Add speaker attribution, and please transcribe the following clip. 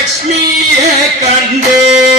Speaker 1: लक्ष्मी है कंडे